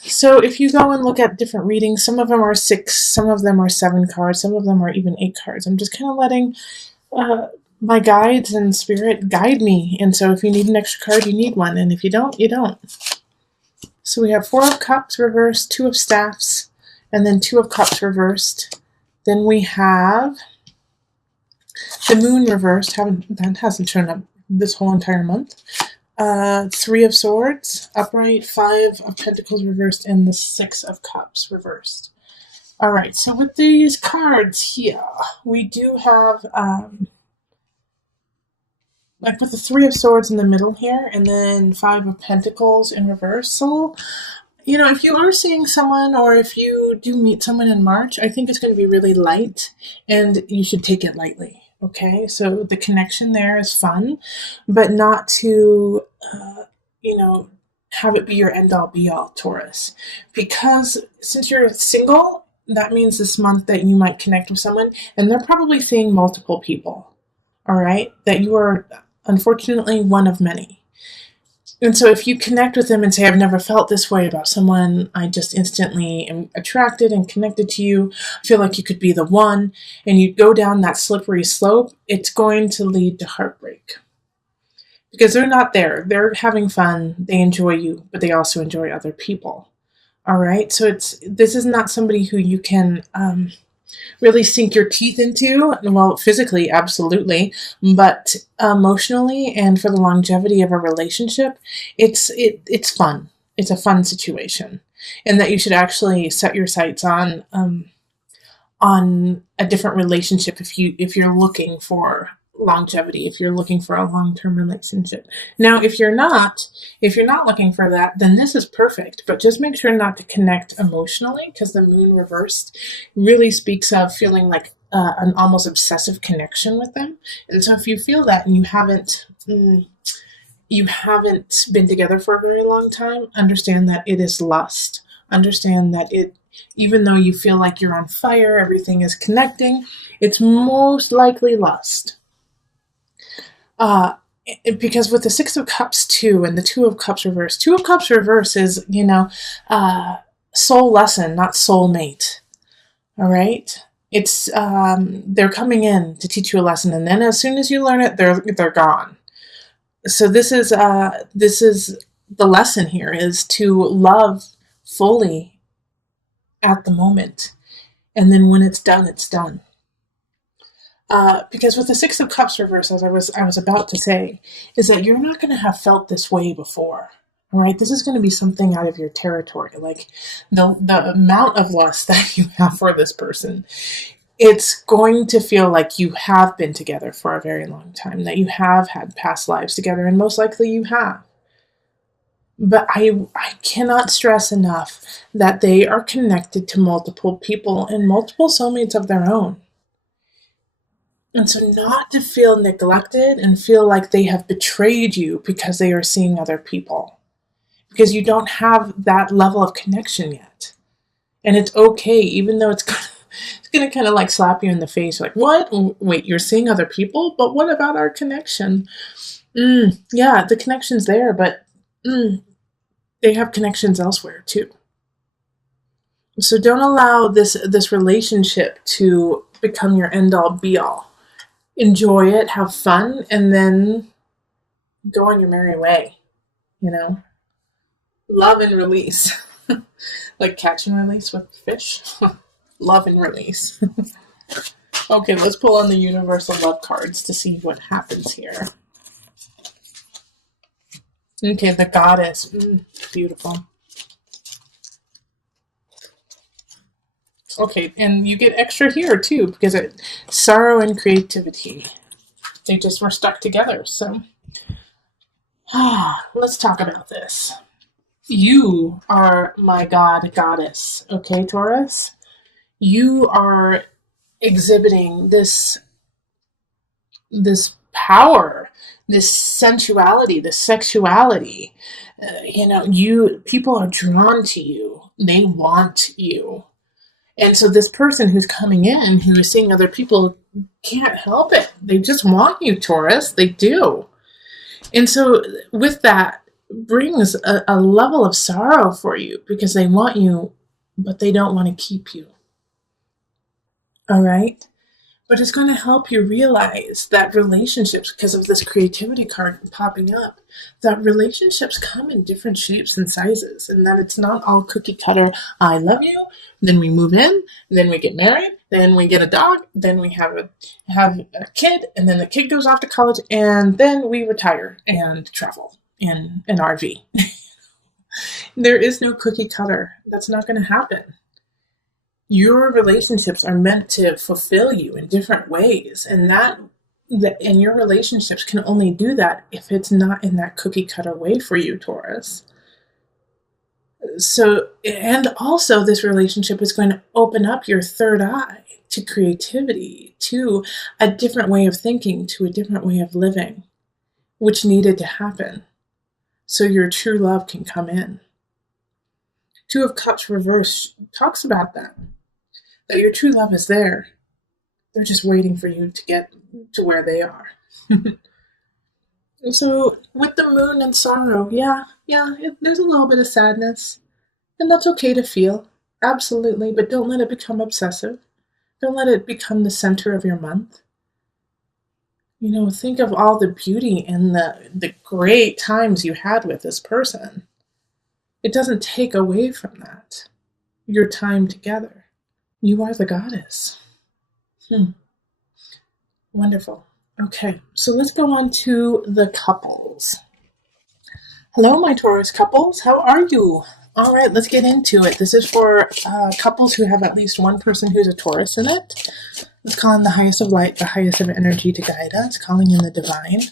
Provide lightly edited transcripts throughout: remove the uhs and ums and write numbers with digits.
So if you go and look at different readings, some of them are 6, some of them are 7 cards, some of them are even 8 cards. I'm just kind of letting uh, my guides and spirit guide me. And so if you need an extra card, you need one. And if you don't, you don't. So we have 4 of Cups reversed, 2 of Staffs, and then 2 of Cups reversed. Then we have the Moon reversed. That hasn't shown up this whole entire month. 3 of Swords upright, 5 of Pentacles reversed, and the 6 of Cups reversed. All right, so with these cards here, we do have, like with the 3 of Swords in the middle here, and then 5 of Pentacles in reversal. You know, if you are seeing someone, or if you do meet someone in March, I think it's going to be really light, and you should take it lightly. Okay, so the connection there is fun, but not to, have it be your end-all be-all, Taurus. Because since you're single, that means this month that you might connect with someone, and they're probably seeing multiple people, all right? That you are, unfortunately, one of many. And so if you connect with them and say, I've never felt this way about someone, I just instantly am attracted and connected to you, I feel like you could be the one, and you go down that slippery slope, it's going to lead to heartbreak. Because they're not there. They're having fun. They enjoy you, but they also enjoy other people. All right? So this is not somebody who you can really sink your teeth into. Well, physically, absolutely, but emotionally and for the longevity of a relationship, it's fun. It's a fun situation, and that you should actually set your sights on a different relationship if you're looking for longevity, if you're looking for a long-term relationship. Now, if you're not looking for that, then this is perfect, but just make sure not to connect emotionally, because the Moon reversed really speaks of feeling like an almost obsessive connection with them. And so if you feel that and you haven't been together for a very long time, understand that it is lust. Understand that even though you feel like you're on fire, everything is connecting, it's most likely lust. Because with the 6 of Cups too, and the 2 of Cups reverse, 2 of Cups reverse is, soul lesson, not soulmate. All right? It's, they're coming in to teach you a lesson, and then as soon as you learn it, they're gone. So this is the lesson here, is to love fully at the moment. And then when it's done, it's done. Because with the 6 of Cups reverse, as I was about to say, is that you're not going to have felt this way before. All right, this is going to be something out of your territory. Like the amount of lust that you have for this person, it's going to feel like you have been together for a very long time, that you have had past lives together, and most likely you have. But I cannot stress enough that they are connected to multiple people and multiple soulmates of their own. And so not to feel neglected and feel like they have betrayed you because they are seeing other people. Because you don't have that level of connection yet. And it's okay, even though it's going to kind of like slap you in the face. Like, what? Wait, you're seeing other people? But what about our connection? Yeah, the connection's there, but they have connections elsewhere too. So don't allow this relationship to become your end-all be-all. Enjoy it, have fun, and then go on your merry way, Love and release. Like catch and release with fish. Love and release. Okay, let's pull on the universal love cards to see what happens here. Okay, the Goddess. Beautiful. Okay, and you get extra here too, because sorrow and creativity. They just were stuck together, so. Let's talk about this. You are my goddess, okay, Taurus? You are exhibiting this power, this sensuality, this sexuality. People are drawn to you. They want you. And so this person who's coming in, who is seeing other people, can't help it. They just want you, Taurus. They do. And so with that, brings a level of sorrow for you because they want you, but they don't want to keep you. All right? But it's going to help you realize that relationships, because of this creativity card popping up, that relationships come in different shapes and sizes, and that it's not all cookie cutter. I love you, then we move in, then we get married, then we get a dog, then we have a kid, and then the kid goes off to college, and then we retire and travel in an RV. There is no cookie cutter. That's not going to happen. Your relationships are meant to fulfill you in different ways, and and your relationships can only do that if it's not in that cookie cutter way for you, Taurus. So, and also this relationship is going to open up your third eye to creativity, to a different way of thinking, to a different way of living, which needed to happen so your true love can come in. Two of Cups reverse talks about that your true love is there. They're just waiting for you to get to where they are. So with the moon and sorrow, there's a little bit of sadness. And that's okay to feel. Absolutely. But don't let it become obsessive. Don't let it become the center of your month. Think of all the beauty and the great times you had with this person. It doesn't take away from that. Your time together. You are the goddess. Wonderful. Okay, so let's go on to the couples. Hello, my Taurus couples. How are you? All right, let's get into it. This is for couples who have at least one person who's a Taurus in it. Let's call in the highest of light, the highest of energy to guide us, calling in the divine.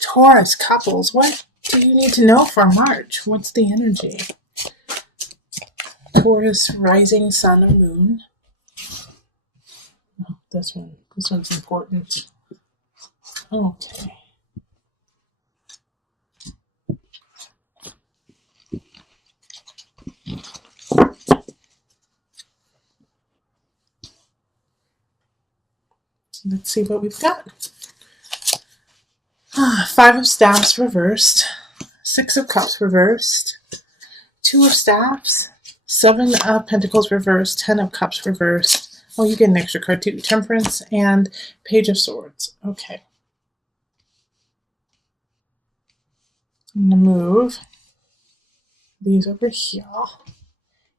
Taurus couples, what do you need to know for March? What's the energy? Taurus, rising sun or moon. Oh, this one's important. Okay. Let's see what we've got. Five of Staffs reversed. Six of Cups reversed. Two of Staffs. Seven of Pentacles reversed. 10 of Cups reversed. Oh, you get an extra card too. Temperance and Page of Swords. Okay. I'm going to move these over here.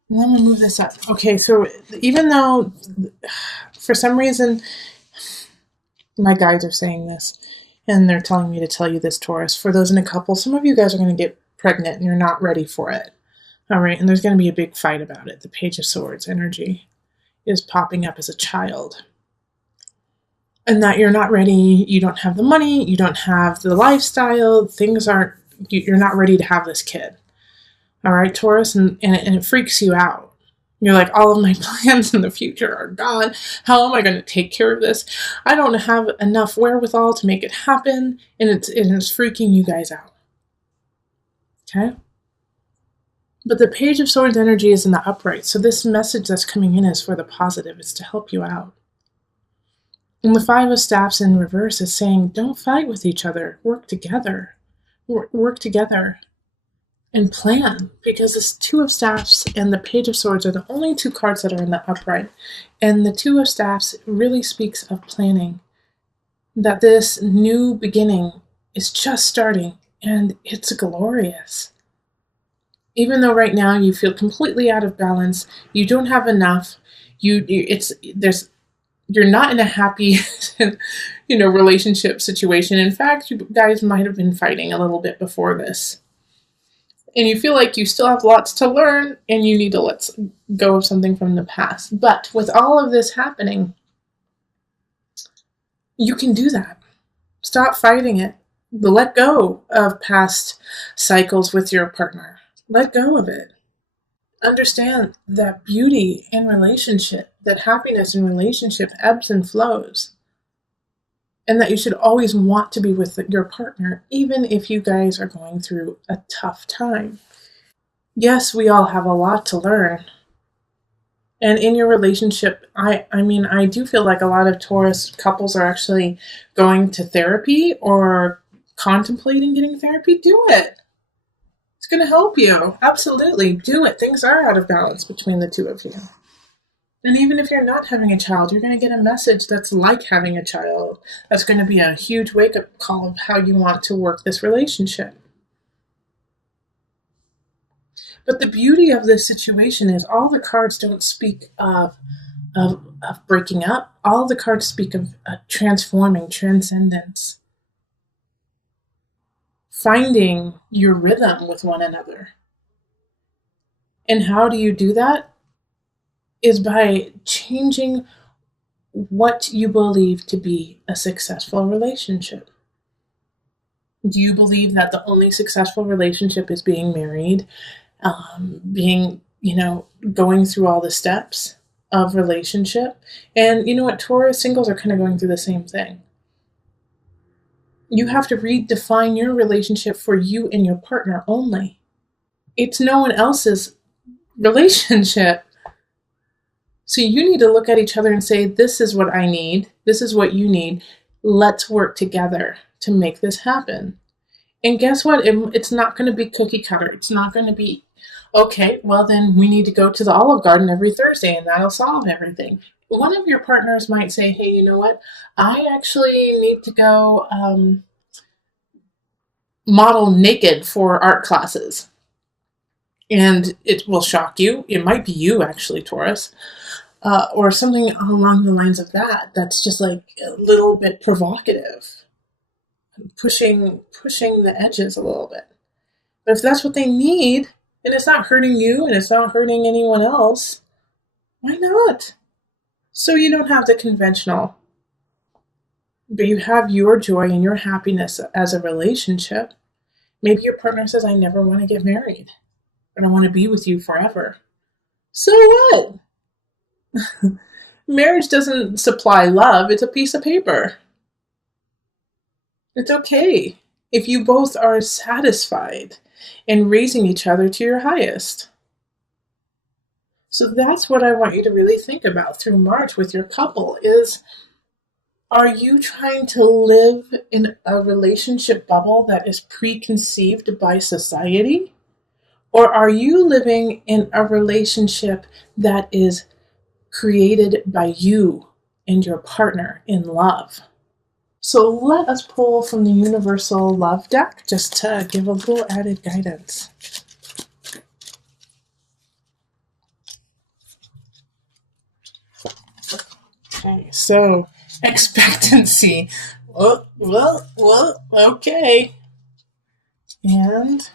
And then I'm going to move this up. Okay, so even though for some reason my guides are saying this, and they're telling me to tell you this, Taurus, for those in a couple, some of you guys are going to get pregnant and you're not ready for it. All right, and there's going to be a big fight about it. The Page of Swords energy is popping up as a child. And that you're not ready, you don't have the money, you don't have the lifestyle, you're not ready to have this kid. All right, Taurus, and it freaks you out. You're like, all of my plans in the future are gone. How am I going to take care of this? I don't have enough wherewithal to make it happen, and it's freaking you guys out. Okay? But the Page of Swords energy is in the upright, so this message that's coming in is for the positive. It's to help you out. And the Five of Staffs in reverse is saying, don't fight with each other. Work together. Work together and plan. Because this Two of Staffs and the Page of Swords are the only two cards that are in the upright. And the Two of Staffs really speaks of planning. That this new beginning is just starting, and it's glorious. Even though right now you feel completely out of balance, you don't have enough, you're not in a happy, relationship situation. In fact, you guys might have been fighting a little bit before this. And you feel like you still have lots to learn and you need to let go of something from the past. But with all of this happening, you can do that. Stop fighting it. Let go of past cycles with your partner. Let go of it. Understand that beauty in relationship, that happiness in relationship ebbs and flows. And that you should always want to be with your partner, even if you guys are going through a tough time. Yes, we all have a lot to learn. And in your relationship, I do feel like a lot of Taurus couples are actually going to therapy or contemplating getting therapy. Do it. It's going to help you. Absolutely. Do it. Things are out of balance between the two of you. And even if you're not having a child, you're going to get a message that's like having a child. That's going to be a huge wake up call of how you want to work this relationship. But the beauty of this situation is all the cards don't speak of breaking up. All the cards speak of transforming, transcendence, finding your rhythm with one another. And how do you do that? Is by changing what you believe to be a successful relationship. Do you believe that the only successful relationship is being married, going through all the steps of relationship? And you know what? Taurus singles are kind of going through the same thing. You have to redefine your relationship for you and your partner only. It's no one else's relationship. So you need to look at each other and say, this is what I need. This is what you need. Let's work together to make this happen. And guess what? It's not going to be cookie cutter. It's not going to be, okay, well then we need to go to the Olive Garden every Thursday and that'll solve everything. One of your partners might say, hey, you know what? I actually need to go model naked for art classes. And it will shock you. It might be you, actually, Taurus. Or something along the lines of that. That's just like a little bit provocative. Pushing the edges a little bit. But if that's what they need, and it's not hurting you and it's not hurting anyone else, why not? So you don't have the conventional, but you have your joy and your happiness as a relationship. Maybe your partner says, I never want to get married, but I want to be with you forever. So what? Marriage doesn't supply love, it's a piece of paper. It's okay if you both are satisfied in raising each other to your highest. So that's what I want you to really think about through March with your couple is, are you trying to live in a relationship bubble that is preconceived by society? Or are you living in a relationship that is created by you and your partner in love? So let us pull from the Universal Love deck just to give a little added guidance. Okay, so expectancy. Well, okay. And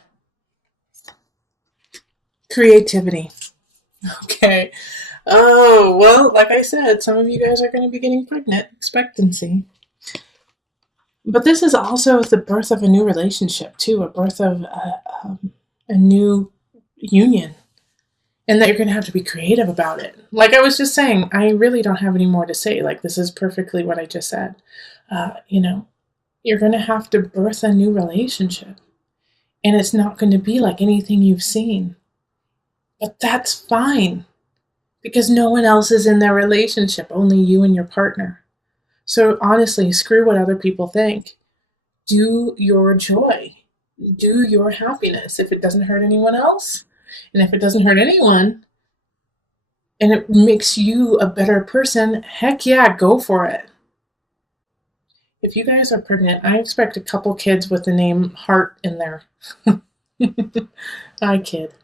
creativity. Okay. Oh, well, like I said, some of you guys are going to be getting pregnant. Expectancy. But this is also the birth of a new relationship, too, a birth of a new union. And that you're going to have to be creative about it. Like I was just saying, I really don't have any more to say. Like, this is perfectly what I just said. You're going to have to birth a new relationship. And it's not going to be like anything you've seen. But that's fine. Because no one else is in their relationship, only you and your partner. So honestly, screw what other people think. Do your joy. Do your happiness. If it doesn't hurt anyone else, and if it doesn't hurt anyone, and it makes you a better person, heck yeah, go for it. If you guys are pregnant, I expect a couple kids with the name Heart in there. I kid.